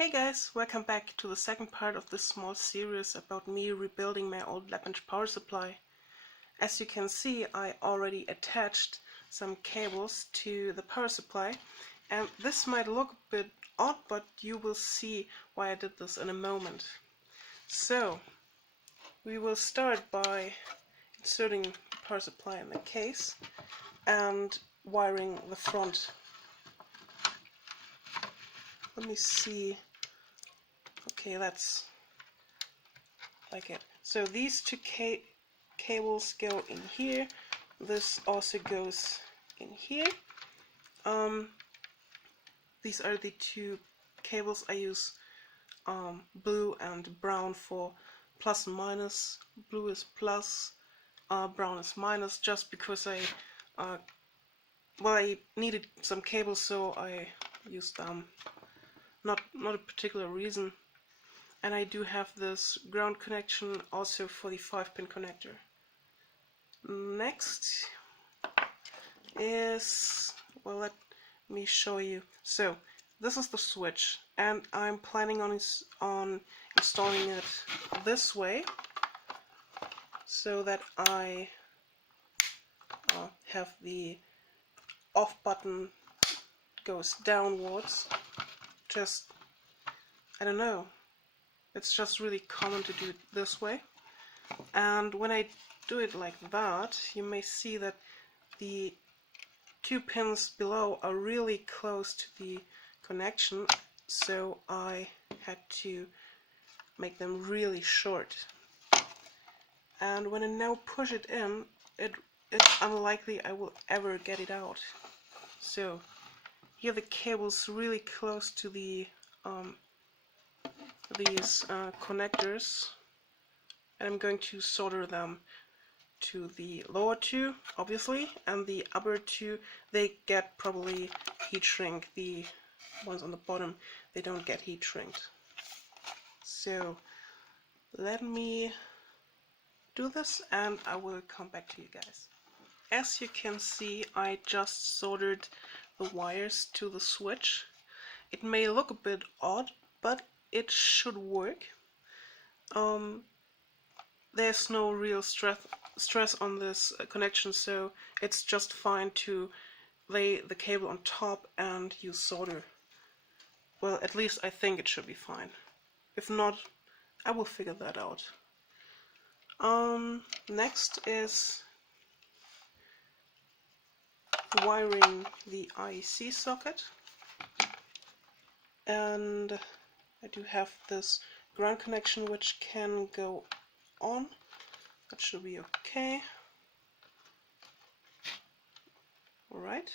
Hey guys, welcome back to the second part of this small series about me rebuilding my old lab bench power supply. As you can see, I already attached some cables to the power supply, and this might look a bit odd, but you will see why I did this in a moment. So, we will start by inserting the power supply in the case and wiring the front. Let me see. Okay, that's like it. So these two cables go in here. This also goes in here. These are the two cables. I use blue and brown for plus and minus. Blue is plus, brown is minus, just because I needed some cables, so I used them. Not a particular reason. And I do have this ground connection also for the 5-pin connector. Next is, well, let me show you. So this is the switch, and I'm planning on installing it this way, so that I have the off button goes downwards. Just, I don't know, it's just really common to do it this way. And when I do it like that, you may see that the two pins below are really close to the connection, so I had to make them really short. And when I now push it in, it's unlikely I will ever get it out. So here the cable's really close to the these connectors, and I'm going to solder them to the lower two, obviously, and the upper two, they get probably heat shrink. The ones on the bottom, they don't get heat shrinked. So let me do this and I will come back to you guys. As you can see, I just soldered the wires to the switch. It may look a bit odd, but it should work. There's no real stress on this connection, so it's just fine to lay the cable on top and use solder. Well, at least I think it should be fine. If not, I will figure that out. Next is wiring the IEC socket, and I do have this ground connection which can go on. That should be okay. Alright,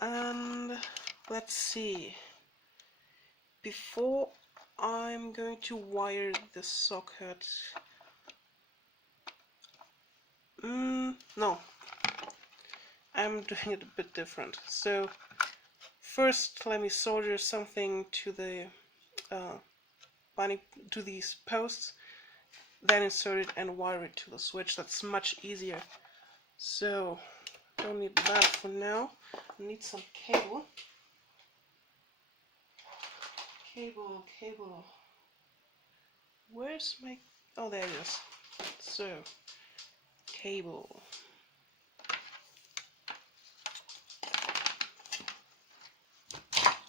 and let's see. Before I'm going to wire the socket, no, I'm doing it a bit different. So first let me solder something to the binding to these posts, then insert it and wire it to the switch. That's much easier. So don't need that for now. I need some cable. Cable. Where's my, oh, there it is. So cable.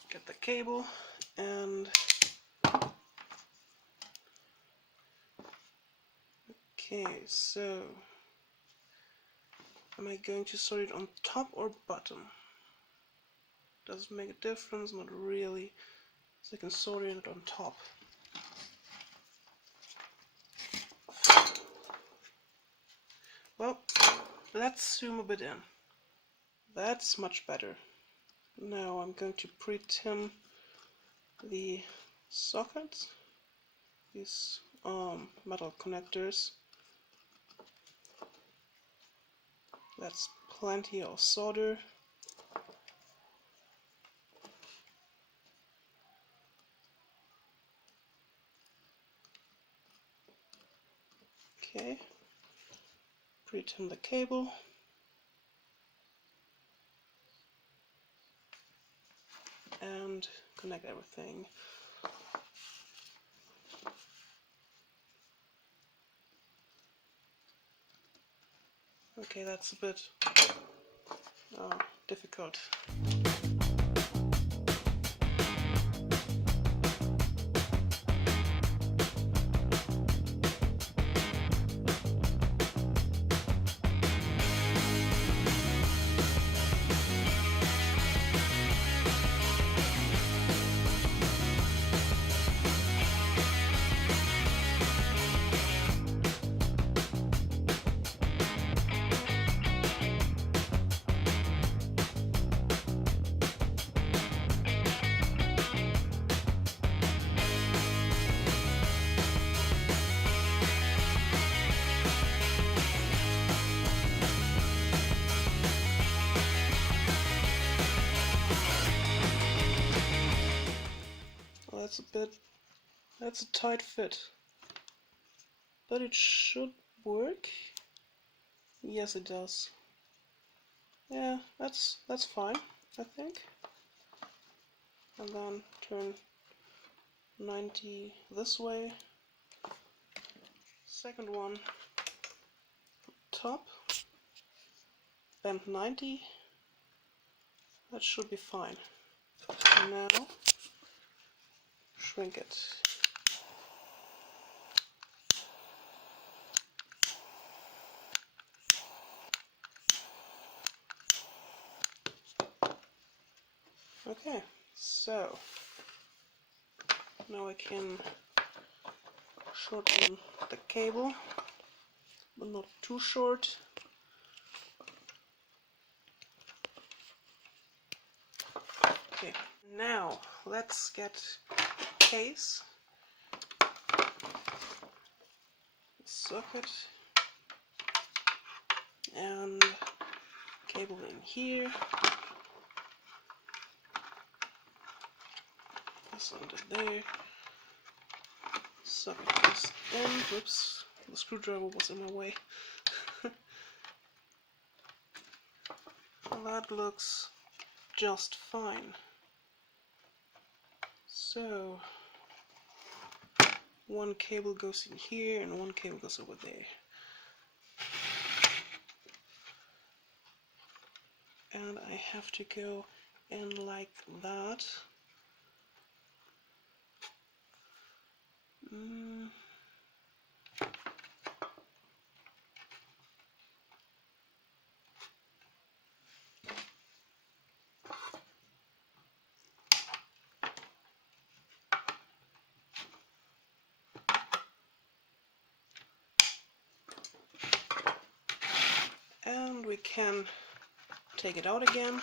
Get the cable, and okay, so am I going to solder it on top or bottom? Does it make a difference? Not really. So I can solder it on top. Well, let's zoom a bit in. That's much better. Now I'm going to pre-tin the sockets, these metal connectors. That's plenty of solder. Okay, pre-tin the cable. And connect everything. Okay, that's a bit difficult. That's a tight fit, but it should work. Yes, it does. Yeah, that's fine, I think. And then turn 90 this way. Second one top, bend 90. That should be fine. Now shrink it. Okay, so now I can shorten the cable, but not too short. Okay, now let's get the case, socket, and cable in here. This under there. Socket goes in. Whoops, the screwdriver was in my way. That looks just fine. So one cable goes in here and one cable goes over there. And I have to go in like that. And we can take it out again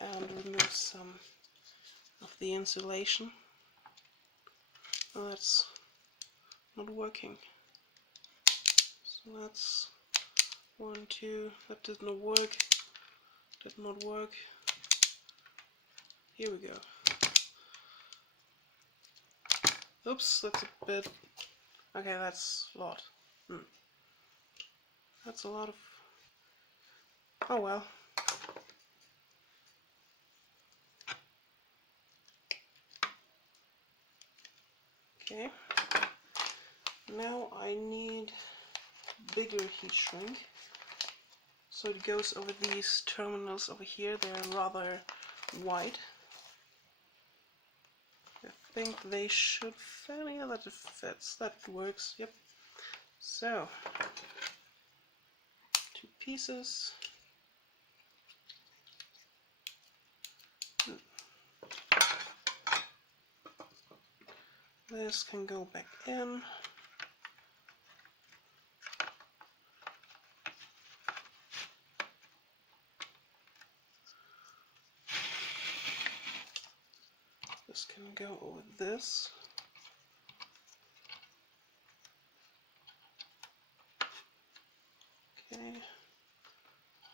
and remove some of the insulation. Oh, that's not working. So that's 1, 2, that did not work, did not work. Here we go. Oops, that's a bit, okay, that's a lot. That's a lot of, oh well. Okay, now I need bigger heat shrink. So it goes over these terminals over here, they're rather wide. I think they should fit, yeah, that fits, that works, yep. So, 2 pieces. This can go back in. This can go over this. Okay.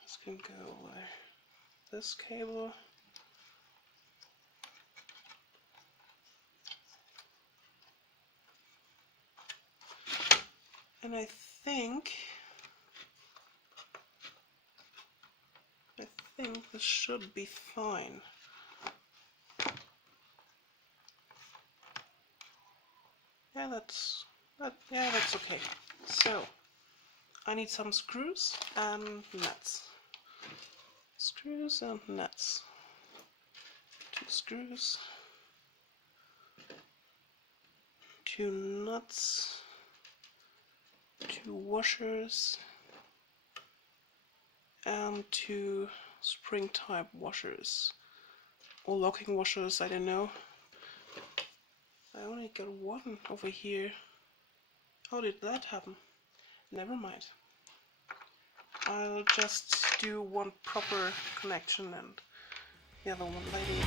This can go over this cable. And I think this should be fine. that's okay. So I need some screws and nuts. Screws and nuts. 2 screws, 2 nuts, 2 washers, and 2 spring type washers. Or locking washers, I don't know. I only got one over here. How did that happen? Never mind. I'll just do one proper connection and the other one later.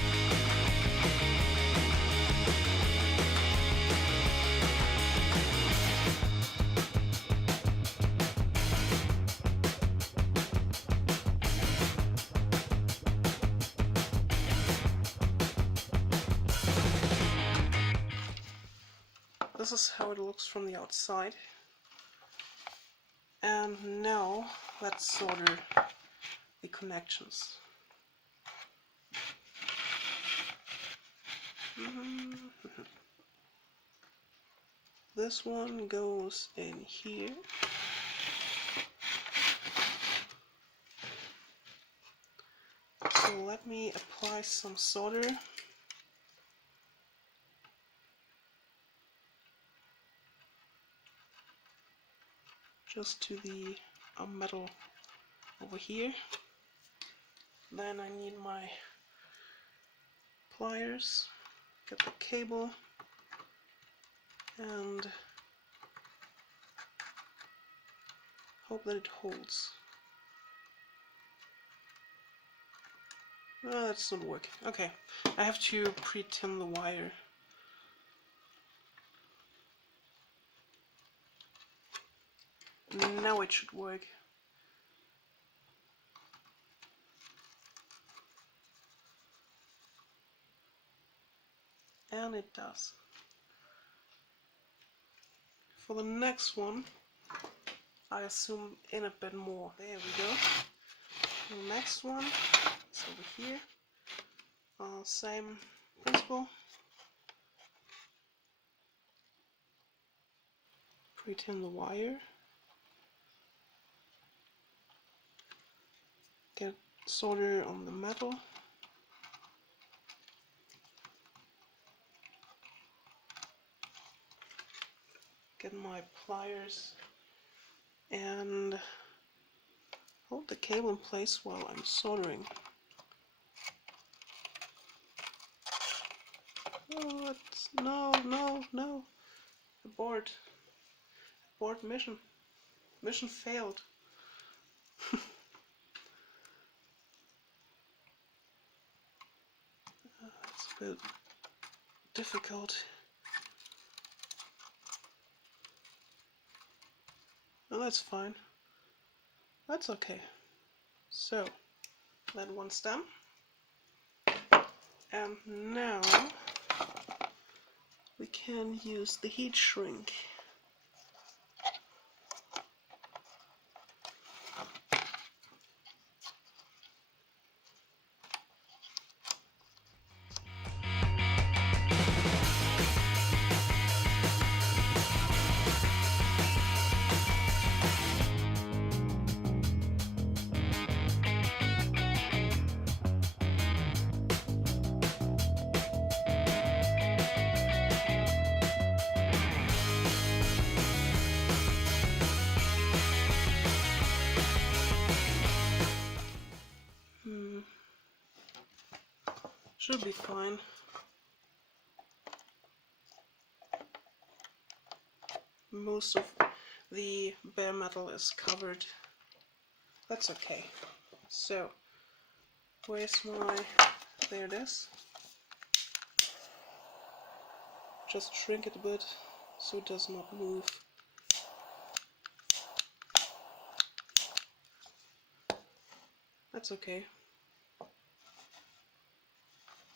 This is how it looks from the outside. And now let's solder the connections. This one goes in here. So let me apply some solder. Just to the metal over here. Then I need my pliers, get the cable, and hope that it holds. Oh, that's not working. Okay, I have to pre-tin the wire. Now it should work. And it does. For the next one, I zoom in a bit more. There we go. The next one is over here. Same principle. Pre-tin the wire. Get solder on the metal. Get my pliers and hold the cable in place while I'm soldering. Oh, no. Abort mission. Mission failed. It's a bit difficult. No, that's fine. That's okay. So, that one's done. And now we can use the heat shrink. Should be fine. Most of the bare metal is covered. That's okay. So, where's my... There it is. Just shrink it a bit so it does not move. That's okay.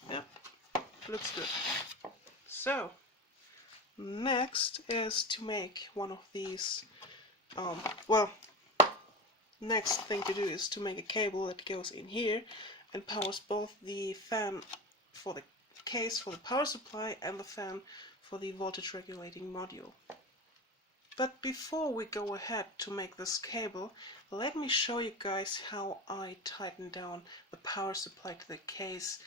Yep, looks good. So, next is to make one of these, next thing to do is to make a cable that goes in here and powers both the fan for the case for the power supply and the fan for the voltage regulating module. But before we go ahead to make this cable, let me show you guys how I tighten down the power supply to the case.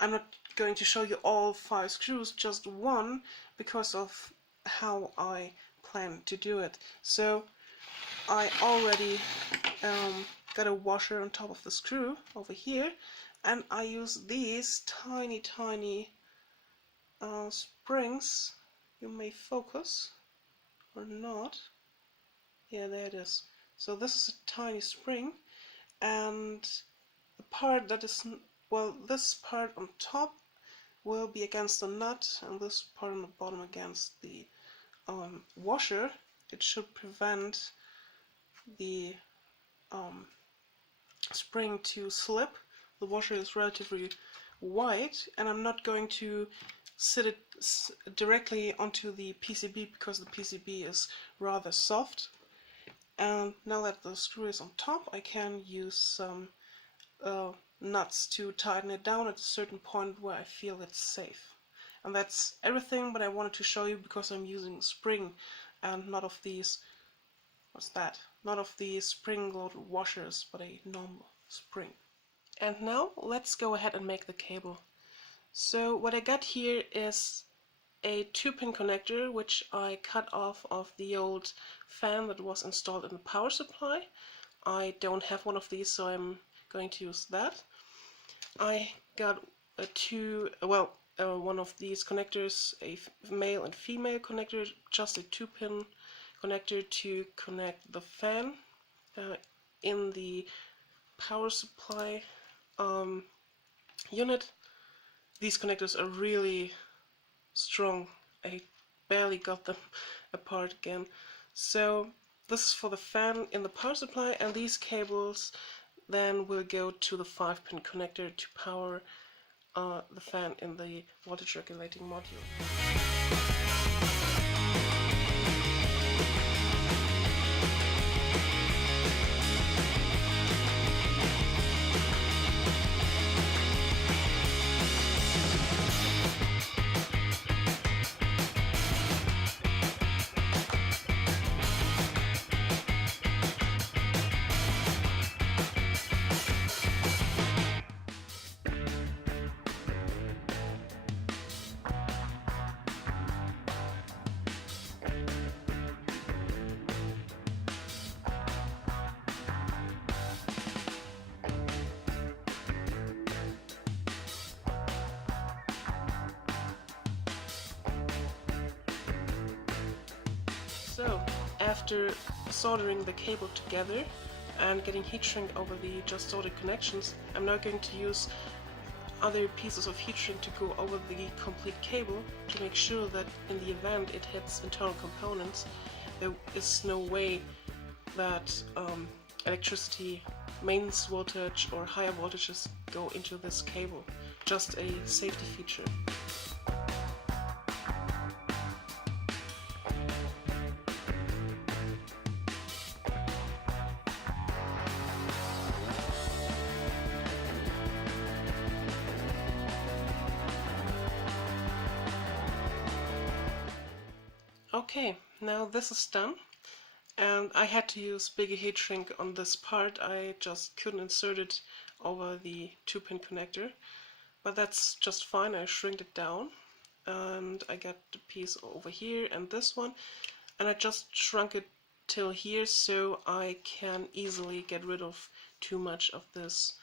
I'm not going to show you all 5 screws, just one, because of how I plan to do it. So I already got a washer on top of the screw over here, and I use these tiny springs. You may focus or not. Yeah, there it is. So this is a tiny spring, and the part that is, well, this part on top will be against the nut, and this part on the bottom against the washer. It should prevent the spring to slip. The washer is relatively wide, and I'm not going to sit it directly onto the PCB because the PCB is rather soft. And now that the screw is on top, I can use some nuts to tighten it down at a certain point where I feel it's safe. And that's everything, but I wanted to show you because I'm using spring and not of these, what's that? Not of the spring-loaded washers, but a normal spring. And now let's go ahead and make the cable. So what I got here is a 2-pin connector, which I cut off of the old fan that was installed in the power supply. I don't have one of these, so I'm going to use that. I got one of these connectors, a male and female connector, just a 2-pin connector to connect the fan in the power supply unit. These connectors are really strong. I barely got them apart again. So this is for the fan in the power supply, and these cables then will go to the 5-pin connector to power the fan in the voltage regulating module. So, after soldering the cable together and getting heat shrink over the just soldered connections, I'm now going to use other pieces of heat shrink to go over the complete cable to make sure that in the event it hits internal components, there is no way that electricity, mains voltage or higher voltages go into this cable. Just a safety feature. Okay, now this is done, and I had to use bigger heat shrink on this part. I just couldn't insert it over the 2-pin connector, but that's just fine. I shrinked it down, and I got the piece over here and this one, and I just shrunk it till here so I can easily get rid of too much of this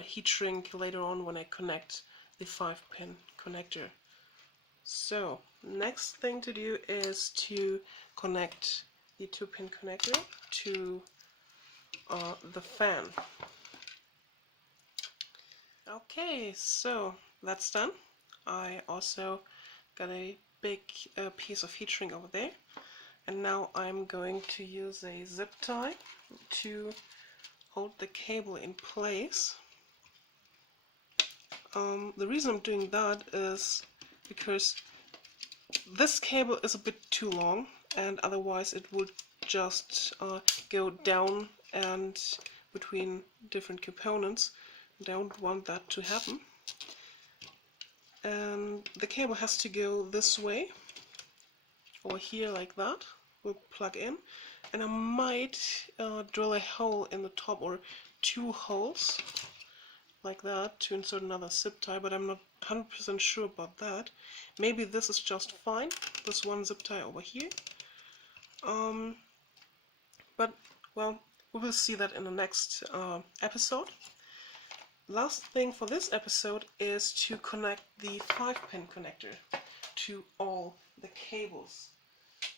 heat shrink later on when I connect the 5-pin connector. So, next thing to do is to connect the 2-pin connector to the fan. Okay, so that's done. I also got a big piece of heat shrink over there, and now I'm going to use a zip tie to hold the cable in place. The reason I'm doing that is because this cable is a bit too long, and otherwise it would just go down and between different components. I don't want that to happen. And the cable has to go this way, over here like that will plug in, and I might drill a hole in the top, or 2 holes like that, to insert another zip tie, but I'm not 100% sure about that. Maybe this is just fine, this one zip tie over here. But well, we will see that in the next episode. Last thing for this episode is to connect the 5-pin connector to all the cables.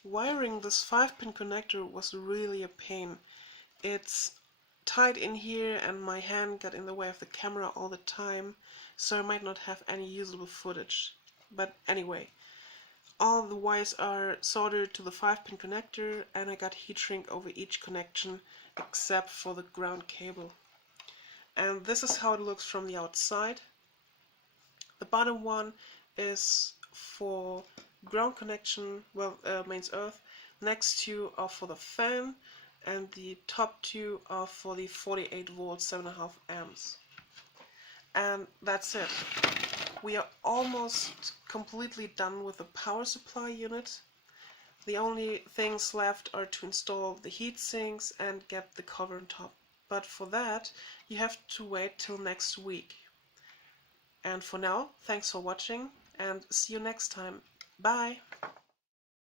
Wiring this 5-pin connector was really a pain. It's tied in here and my hand got in the way of the camera all the time, so I might not have any usable footage. But anyway, all the wires are soldered to the 5-pin connector, and I got heat shrink over each connection except for the ground cable. And this is how it looks from the outside. The bottom one is for ground connection, well, mains earth. Next 2 are for the fan, and the top 2 are for the 48 volts 7.5 amps. And that's it. We are almost completely done with the power supply unit. The only things left are to install the heat sinks and get the cover on top. But for that, you have to wait till next week. And for now, thanks for watching, and see you next time. Bye!